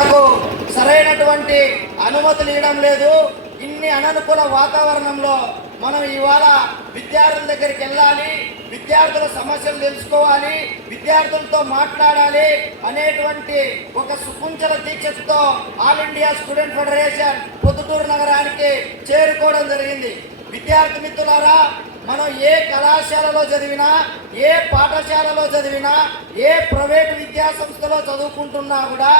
నాకు సరైనటువంటి అనుమతులు ఇవ్వడం లేదు. ఇన్ని అననుకూల వాతావరణంలో మనం ఇవాళ విద్యార్థుల దగ్గరికి వెళ్ళాలి విద్యార్థుల సమస్యలు తెలుసుకోవాలి విద్యార్థులతో మాట్లాడాలి అనేటువంటి ఒక సుకుంచల దీక్షతో all India student federation Proddatur నగరానికి చేరుకోవడం జరిగింది. విద్యార్థి మిత్రులారా మనం ఏ కళాశాలలో చదివినా ఏ పాఠశాలలో చదివినా ఏ ప్రైవేట్ విద్యా సంస్థలో చదువుకుంటున్నా కూడా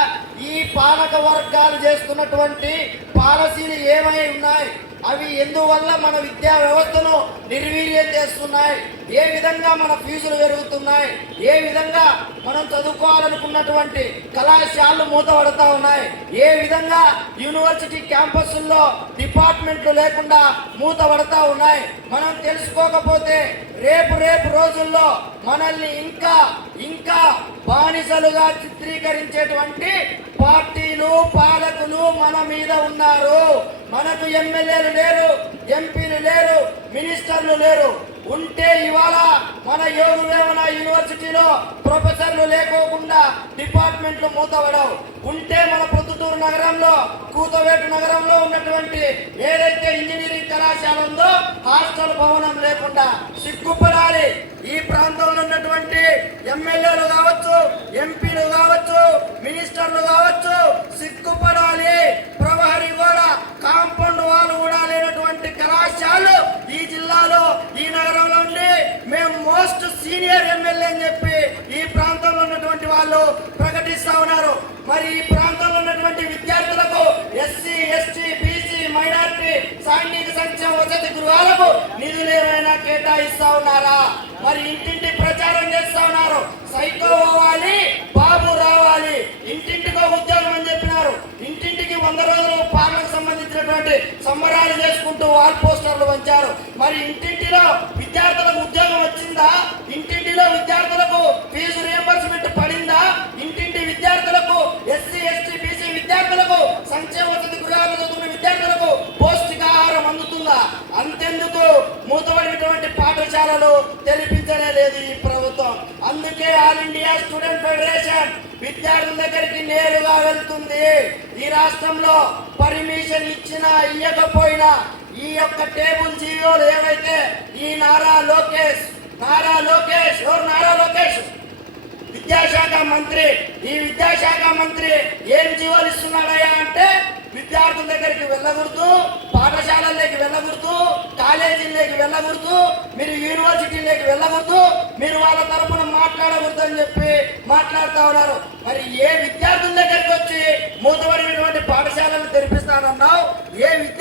ఈ పాలక వర్గాలు చేస్తున్నటువంటి పాలసీలు ఏమై ఉన్నాయి? అవి ఎందువల్ల మన విద్యా వ్యవస్థను నిర్వీర్యం చేస్తున్నాయి? ఏ విధంగా మన ఫీజులు పెరుగుతున్నాయి? ఏ విధంగా మనం చదువుకోవాలనుకున్నటువంటి కళాశాలలు మూతపడతా ఉన్నాయి? ఏ విధంగా యూనివర్సిటీ క్యాంపస్ల్లో డిపార్ట్మెంట్లు లేకుండా మూతపడతా ఉన్నాయి? మనం తెలుసుకోకపోతే రేపు రేపు రోజుల్లో మనల్ని ఇంకా ఇంకా బానిసలుగా చిత్రీకరించేటువంటి పార్టీలు పాలకులు మన మీద ఉన్నారు. మనకు ఎమ్మెల్యేలు లేరు ఎంపీలు లేరు మినిస్టర్లు లేరు. ఉంటే ఇవాళ మన యోగువేమన యూనివర్సిటీలో ప్రొఫెసర్లు లేకోకుండా డిపార్ట్మెంట్లు మూతపడవు ఉంటే మన పొద్దుటూరు నగరంలో కూతవేటు నగరంలో ఉన్నటువంటి ఏదైతే ఇంజనీరింగ్ కళాశాల ఉందో హాస్టల్ భవనం లేకుండా సిగ్గుపడాలి. ఈ ప్రాంతంలో ఉన్నటువంటి ఎమ్మెల్యేలు కావచ్చు ఎంపీలు కావచ్చు మినిస్టర్లు కావచ్చు సిగ్గుపడాలి. ప్రహరీ కూడా కాంపౌండ్ వాళ్ళు కూడా లేనటువంటి కళాశాలలు ఈ జిల్లాలో ఈ నగరంలో ఉండి మేము మోస్ట్ సీనియర్ ఎమ్మెల్యే అని చెప్పి ఈ ప్రాంతంలో ఉన్నటువంటి వాళ్ళు ప్రకటిస్తా ఉన్నారు. మరి ఈ ప్రాంతం సాంఘిక సంక్షేమ వసతి గృహాలకు నిధులు ఏమైనా కేటాయిస్తా ఉన్నారా? మరి ఇంటింటి ప్రచారం చేస్తా ఉన్నారు. సైకో పోవాలి బాబు రావాలి. ఇంటింటికి ఉద్యోగం అని చెప్పినారు. ఇంటింటికి వంద రోజులు పాలనకు సంబంధించినటువంటి సంబరాలు చేసుకుంటూ వాల్ పోస్టర్లు పంచారు మరి ఇంటింటిలో విద్యార్థులకు ఉద్యోగం వచ్చిందా? ఇంటింటిలో విద్యార్థులకు ఫీజు రియంబర్స్మెంట్ పడిందా? ఇంటింటి విద్యార్థులకు ఎస్సీ ఎస్టీ బీసీ విద్యార్థులకు సంక్షేమ వసతి గృహాలు చదువుకున్న విద్యార్థులకు పోస్ట్ అంతెందుకు మూతబడినటువంటి పాఠశాలలు తెలిపించనే లేదు ఈ ప్రభుత్వం. అందుకే ఆల్ ఇండియా స్టూడెంట్ ఫెడరేషన్ విద్యార్థుల దగ్గరికి నేరుగా వెళ్తుంది. ఈ రాష్ట్రంలో పర్మిషన్ ఇచ్చినా ఇవ్వకపోయినా ఈ యొక్క టేబుల్ జీవోలు ఏవైతే ఈ నారా లోకేష్ నారా లోకేష్ ఎవరు నారా లోకేష్? విద్యాశాఖ మంత్రి. ఈ విద్యాశాఖ మంత్రి ఏం జీవోలు ఇస్తున్నాడయ్యా అంటే విద్యార్థుల దగ్గరికి వెళ్ళకూడదు పాఠశాలల్లోకి వెళ్ళకూడదు కాలేజీల్లోకి వెళ్ళకూడదు మీరు యూనివర్సిటీలోకి వెళ్ళకూడదు మీరు వాళ్ళ తరపున మాట్లాడకూడదు అని చెప్పి మాట్లాడుతూ ఉన్నారు. మరి ఏ విద్యార్థుల దగ్గరికి వచ్చి మూతబడినటువంటి పాఠశాలను తెరిపిస్తానన్నావు? ఏ విద్య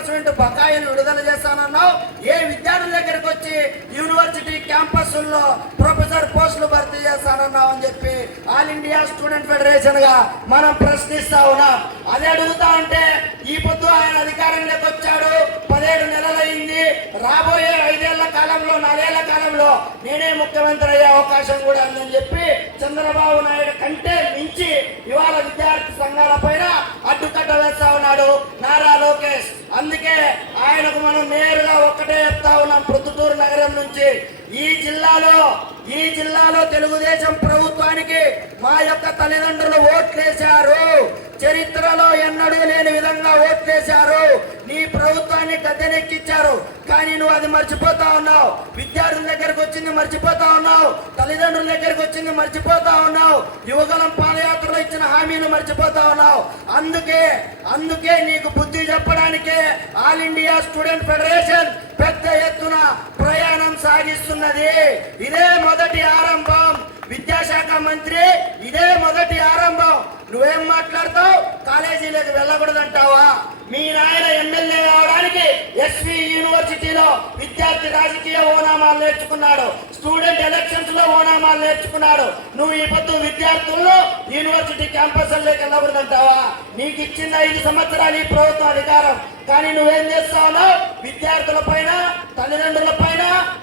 పర్సెంట్ బకాయిలు విడుదల చేస్తానన్నావు. ఏ విద్యార్థుల దగ్గరికి వచ్చి యూనివర్సిటీ క్యాంపస్ల్లో ప్రొఫెసర్ పోస్టులు భర్తీ చేస్తానన్నావు అని చెప్పి ఆల్ ఇండియా స్టూడెంట్ ఫెడరేషన్గా మనం ప్రశ్నిస్తా ఉన్నాం. అదే అడుగుతా అంటే ఈ పొద్దు ఆయన రాష్ట్రంలో నేనే ముఖ్యమంత్రి అయ్యే అవకాశం కూడా ఉందని చెప్పి చంద్రబాబు నాయుడు కంటే మించి ఇవాళ విద్యార్థి సంఘాల పైన అడ్డుకట్ట వేస్తా ఉన్నాడు. నారా లోకేష్. అందుకే ఆయనకు మనం నేరుగా ఒక్కటే చెప్తా ఉన్నాం ప్రొద్దుటూరు నగరం నుంచి. ఈ జిల్లాలో ఈ జిల్లాలో తెలుగుదేశం ప్రభుత్వానికి మా యొక్క తల్లిదండ్రులు ఓట్లేశారు. చరిత్రలో ఎన్నడూ లేని విధంగా ఓట్లేశారు నీ ప్రభుత్వాన్ని గద్దెనెక్కిచ్చారు. కానీ నువ్వు అది మర్చిపోతా ఉన్నావు. విద్యార్థుల దగ్గరకు వచ్చింది మర్చిపోతా ఉన్నావు. తల్లిదండ్రుల దగ్గరకు వచ్చింది మర్చిపోతా ఉన్నావు. యువగలం పాదయాత్రలో ఇచ్చిన హామీలు మర్చిపోతా ఉన్నావు. అందుకే అందుకే నీకు బుద్ధి చెప్పడానికే ఆల్ ఇండియా స్టూడెంట్ ఫెడరేషన్ పెద్ద ఎత్తున ప్రయాణం సాగిస్తున్నది. ఇదే మొదటి ఆరంభం. విద్యాశాఖ మంత్రి ఇదే మొదటి ఆరంభం. నువ్వేం మాట్లాడతావు? కాలేజీలకు వెళ్ళకూడదంటావా? మీ నాయన ఎమ్మెల్యే కావడానికి ఎస్వి యూనివర్సిటీలో విద్యార్థి రాజకీయ ఓనామాలు నేర్చుకున్నాడు. స్టూడెంట్ ఎలక్షన్స్లో ఓనామాలు నేర్చుకున్నాడు. నువ్వు ఈ పొద్దు విద్యార్థులను యూనివర్సిటీ క్యాంపస్లోకి వెళ్ళకూడదంటావా? నీకు ఇచ్చిన ఐదు సంవత్సరాలు ఈ ప్రభుత్వం అధికారం. కానీ నువ్వేం చేస్తావు విద్యార్థుల పైన తల్లిదండ్రుల పైన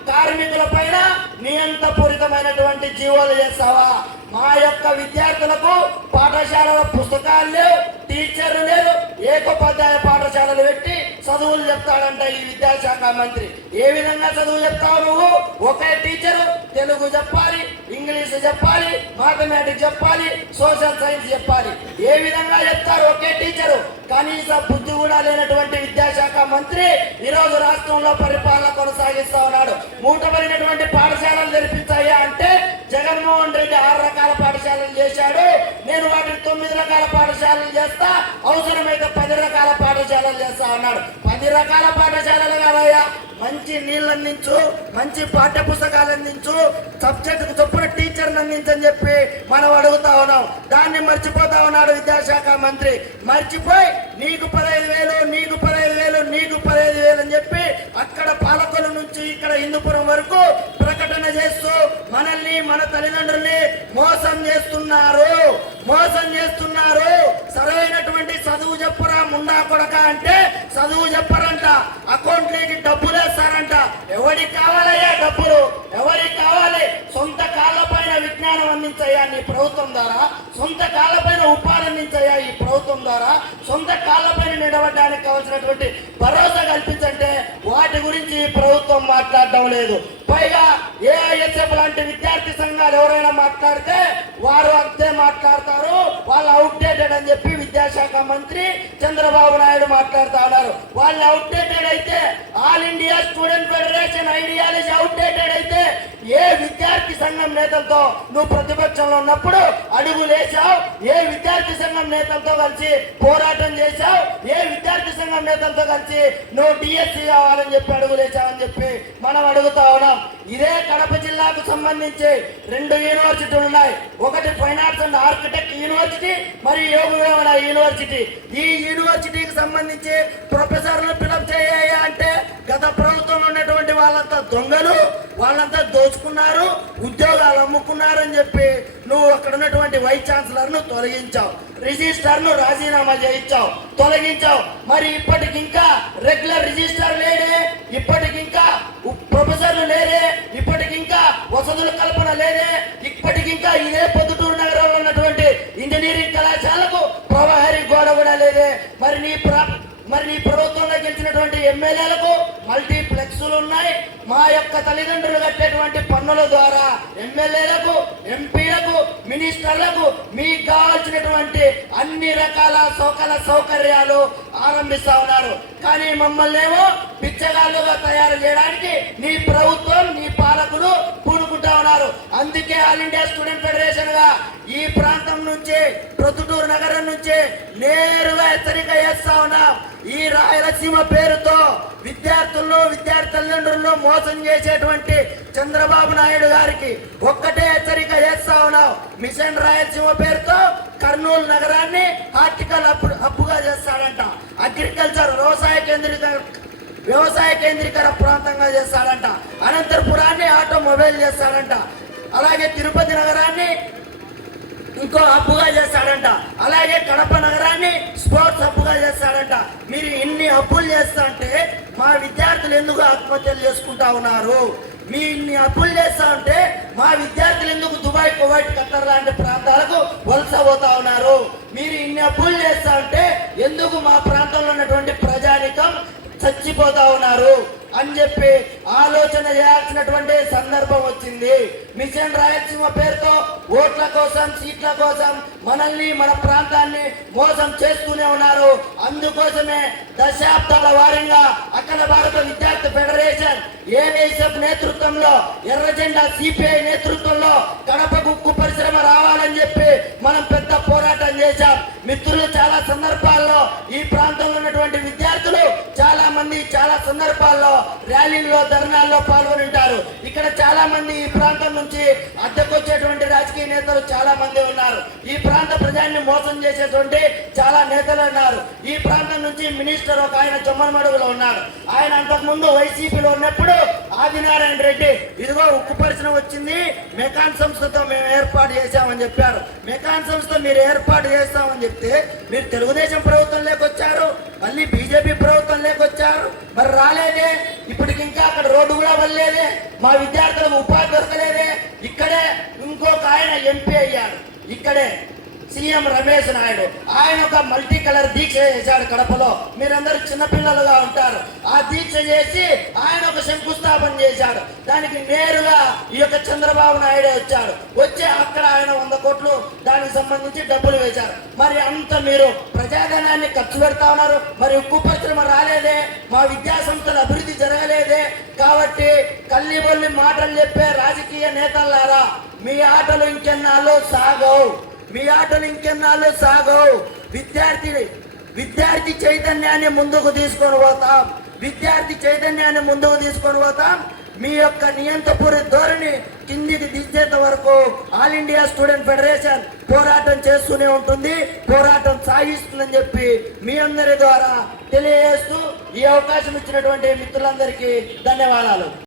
కార్మికుల పైన నియంత్రపూరితమైనటువంటి జీవోలు చేస్తావా? మా యొక్క విద్యార్థులకు పాఠశాలల పుస్తకాలు లేవు టీచర్లు లేరు ఏకోపాధ్యాయ పాఠశాలలు పెట్టి చదువులు చెప్తాడంట ఈ విద్యాశాఖ మంత్రి. ఏ విధంగా చదువు చెప్తావు నువ్వు? ఒకే టీచరు తెలుగు చెప్పాలి ఇంగ్లీష్ చెప్పాలి మ్యాథమెటిక్స్ చెప్పాలి సోషల్ సైన్స్ చెప్పాలి. ఏ విధంగా చెప్తారు? ఒకే టీచరు కనీస బుద్ధి కూడా లేనటువంటి విద్యాశాఖ మంత్రి ఈ రోజు రాష్ట్రంలో పరిపాలన కొనసాగిస్తా ఉన్నాడు. మూటబడినటువంటి పాఠశాలలు తెరిపించాయా అంటే జగన్మోహన్ రెడ్డి ఆరు రకాల పాఠశాలలు చేశాడు. నేను వాటిని తొమ్మిది రకాల పాఠశాలలు చేస్తా అవసరమైతే పది రకాల పాఠశాలలు చేస్తా అన్నాడు. అన్ని రకాల పాఠశాలలు కావయ్యా మంచి నీళ్ళు అందించు మంచి పాఠ్య పుస్తకాలు అందించు సబ్జెక్టుకు చొప్పున టీచర్ని అందించని చెప్పి మనం అడుగుతా ఉన్నాం. దాన్ని మర్చిపోతా ఉన్నాడు విద్యాశాఖ మంత్రి. మర్చిపోయి నీకు పదహైదు వేలు నీకు పదహైదు వేలు నీకు పదహైదు వేలు అని చెప్పి అక్కడ పాలకొల నుంచి ఇక్కడ హిందూపురం వరకు ప్రకటన చేస్తూ మనల్ని మన తల్లిదండ్రుల్ని మోసం చేస్తున్నారు. మోసం చేస్తున్నారు. సరైన చదువు చెప్పరా ముండా కొడక అంటే చదువు చెప్పరంట. అకౌంట్లోకి డబ్బులు వేస్తారంట. ఎవరికి కావాలయ్యా డబ్బులు? ఎవరికి కావాలి? సొంత కాళ్ళపైన విజ్ఞానం అందించయ్యా నీ ప్రభుత్వం ద్వారా. సొంత కాళ్ళపైన ఉపాధి అందించయ్యా ఈ ప్రభుత్వం ద్వారా. సొంత కాళ్ళపైన నిలబడడానికి కావాల్సినటువంటి భరోసా కల్పించంటే వాటి గురించి ప్రభుత్వం మాట్లాడడం లేదు. పైగా ఏఐఎస్ఎఫ్ లాంటి విద్యార్థి సంఘాలు ఎవరైనా మాట్లాడితే వారు అంతే మాట్లాడతారు. వాళ్ళు అవుట్డేటెడ్ అని చెప్పి విద్యాశాఖ మంత్రి చంద్రబాబు నాయుడు మాట్లాడుతా ఉన్నారు. వాళ్ళు అవుట్డేటెడ్ అయితే all India student federation ideology outdated అయితే ఏ విద్యార్థి సంఘం నేతలతో నువ్వు ప్రతిపక్షంలో ఉన్నప్పుడు అడుగులేసావు ఏ విద్యార్థి సంఘం నేతలతో కలిసి పోరాటం చేశావు? ఏ విద్యార్థి సంఘం నేతలతో కలిసి నువ్వు డిఎస్సి కావాలని చెప్పి అడుగులేచావని చెప్పి మనం అడుగుతా ఉన్నాం. ఇదే కడప జిల్లాకు సంబంధించి రెండు యూనివర్సిటీలు ఉన్నాయి. ఒకటి fine arts and architect university మరియు యోగ యూనివర్సిటీ. ఈ యూనివర్సిటీకి సంబంధించి ప్రొఫెసర్లు ఫిలప్ చేయ అంటే గత ప్రభుత్వంలో ఉన్నటువంటి వాళ్ళంతా దొంగలు. వాళ్ళంతా దోచుకున్నారు ఉద్యోగాలు అమ్ముకున్నారు అని చెప్పి నువ్వు అక్కడ ఉన్నటువంటి వైస్ ఛాన్సలర్ను తొలగించావు రిజిస్టర్ను రాజీనామా చేయించావు తొలగించావు. మరి ఇప్పటికింకా రెగ్యులర్ రిజిస్టర్ లేడే ఇప్పటికింకా ప్రొఫెసర్లు లేరే ఇప్పటికింకా వసతుల కల్పన లేదే ఇప్పటికింకా ఇదే పొద్దుటూరు నగరంలో ఉన్నటువంటి ఇంజనీరింగ్ కళాశాలకు ప్రవాహరి గోడ కూడా లేదే. మరి నీ ప్రా మరి నీ ప్రభుత్వం గెలిచినటువంటి ఎమ్మెల్యేలకు మల్టీప్లెక్స్లు ఉన్నాయి. మా యొక్క తల్లిదండ్రులు కట్టేటువంటి పన్నుల ద్వారా ఎమ్మెల్యేలకు ఎంపీలకు మినిస్టర్లకు మీకు కావాల్సినటువంటి అన్ని రకాల సౌకర్య సౌకర్యాలు ఆరంభిస్తా ఉన్నారు. కానీ మమ్మల్ని ఏమో పిచ్చగాళ్ళుగా తయారు చేయడానికి నీ ప్రభుత్వం నీ పాలకులు పూనుకుంటా ఉన్నారు. అందుకే ఆల్ ఇండియా స్టూడెంట్ ఫెడరేషన్గా ఈ ప్రాంతం నుంచి నగరం నుంచి నేరుగా హెచ్చరిక చేస్తా ఉన్నాం ఈ రాయలసీమ పేరుతో విద్యార్థులను విద్యార్థి తల్లిదండ్రులను మోసం చేసేటువంటి చంద్రబాబు నాయుడు గారికి ఒక్కటే హెచ్చరిక చేస్తా ఉన్నాం మిషన్ రాయలసీమ పేరుతో కర్నూలు నగరాన్ని హార్టికల్ అప్పు అప్పుగా చేస్తాడంట. అగ్రికల్చర్ వ్యవసాయ కేంద్రీక వ్యవసాయ కేంద్రీకర ప్రాంతంగా చేస్తాడంట. అనంతపురాన్ని ఆటోమొబైల్ చేస్తాడంట. అలాగే తిరుపతి నగరాన్ని ఇంకో హబ్బుగా చేస్తాడంట. అలాగే కడప నగరాన్ని స్పోర్ట్స్ హబ్బుగా చేస్తాడంట. మీరు ఇన్ని హబ్బులు చేస్తాంటే మా విద్యార్థులు ఎందుకు ఆత్మహత్యలు చేసుకుంటా ఉన్నారు? మీ ఇన్ని అప్పులు చేస్తా ఉంటే మా విద్యార్థులు ఎందుకు దుబాయ్ కువైట్ ఖత్తర్ లాంటి ప్రాంతాలకు వలస పోతా ఉన్నారు? మీరు ఇన్ని అప్పులు చేస్తా ఉంటే ఎందుకు మా ప్రాంతంలో ఉన్నటువంటి ప్రజానికం చచ్చిపోతా ఉన్నారు? అని చెప్పి ఆలోచన చేయాల్సినటువంటి సందర్భం వచ్చింది. మిషన్ రాయలసీమ పేరుతో ఓట్ల కోసం సీట్ల కోసం మనల్ని మన ప్రాంతాన్ని మోసం చేస్తూనే ఉన్నారు. అందుకోసమే దశాబ్దాల వారంగా అఖిల భారత విద్యార్థి ఫెడరేషన్ ఏఎస్ఎఫ్ నేతృత్వంలో ఎర్రజెండా సిపిఐ నేతృత్వంలో కడప గుక్కు పరిశ్రమ రావాలని చెప్పి మనం పెద్ద పోరాటం చేశాం. మిత్రులు చాలా సందర్భాల్లో ఈ ప్రాంతంలో ఉన్నటువంటి సందర్భాల్లో ర్యాలీల్లో ధర్నాల్లో పాల్గొని ఉంటారు. ఇక్కడ చాలా మంది ఈ ప్రాంతం నుంచి అద్దెకొచ్చేటువంటి రాజకీయ నేతలు చాలా మంది ఉన్నారు. ఈ ప్రాంత ప్రజాన్ని మోసం చేసేటువంటి చాలా నేతలు ఉన్నారు. ఈ ప్రాంతం నుంచి మినిస్టర్ ఒక ఆయన జమ్మలమడుగులో ఉన్నారు. ఆయన అంతకుముందు వైసీపీలో ఉన్నప్పుడు ఆదినారాయణ రెడ్డి ఇదిగో ఉక్కు పరిశ్రమ వచ్చింది మెకాన్ సంస్థతో మేము ఏర్పాటు చేశామని చెప్పారు. మెకాన్ సంస్థ మీరు ఏర్పాటు చేస్తామని చెప్తే మీరు తెలుగుదేశం ప్రభుత్వం లేకొచ్చారు మళ్ళీ బీజేపీ ప్రభుత్వం లేకొచ్చారు. మరి రాలేదే ఇప్పటికి ఇంకా అక్కడ రోడ్డు కూడా వల్లేదే మా విద్యార్థులకు ఉపాధి దొరకలేదే. ఇక్కడే ఇంకొక ఆయన ఎంపీ అయ్యాడు. ఇక్కడే. సీఎం రమేష్ నాయుడు. ఆయన ఒక మల్టీ కలర్ దీక్ష చేశాడు కడపలో. మీరందరూ చిన్నపిల్లలుగా ఉంటారు. ఆ దీక్ష చేసి ఆయన ఒక శంకుస్థాపన చేశాడు. దానికి నేరుగా ఈ యొక్క చంద్రబాబు నాయుడు వచ్చాడు. వచ్చి అక్కడ ఆయన వంద కోట్లు దానికి సంబంధించి డబ్బులు వేశారు. మరి అంత మీరు ప్రజాధనాన్ని ఖర్చు పెడతా ఉన్నారు. మరి ఉక్కు పరిశ్రమ రాలేదే. మా విద్యా సంస్థల అభివృద్ధి జరగలేదే. కాబట్టి కల్లి మాటలు చెప్పే రాజకీయ నేతలారా మీ ఆటలు ఇంకెన్నాళ్ళు సాగవు. మీ ఆటలు ఇంకెన్నాళ్ళు సాగవు. విద్యార్థి విద్యార్థి చైతన్యాన్ని ముందుకు తీసుకొని పోతాం. విద్యార్థి చైతన్యాన్ని ముందుకు తీసుకొని పోతాం. మీ యొక్క నియంతపూరి ధోరణి కిందికి దించేంత వరకు ఆల్ ఇండియా స్టూడెంట్ ఫెడరేషన్ పోరాటం చేస్తూనే ఉంటుంది. పోరాటం సాగిస్తుందని చెప్పి మీ అందరి ద్వారా తెలియజేస్తూ ఈ అవకాశం ఇచ్చినటువంటి మిత్రులందరికీ ధన్యవాదాలు.